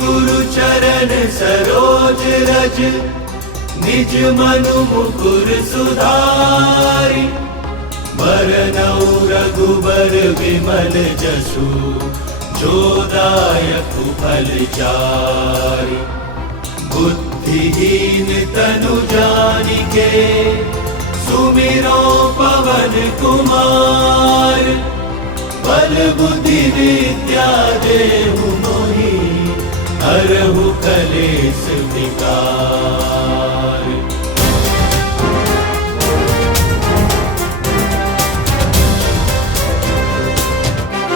गुरु चरण सरोज रज, निज मनु मुकुर सुधारि। बरनउँ रघुबर विमल जसु, जो दायक फल चारि। बुद्धिहीन तनु जानिके, सुमिरो पवन कुमार। बल बुद्धि विद्या देहु मोहि, हरहु कलेस विकार।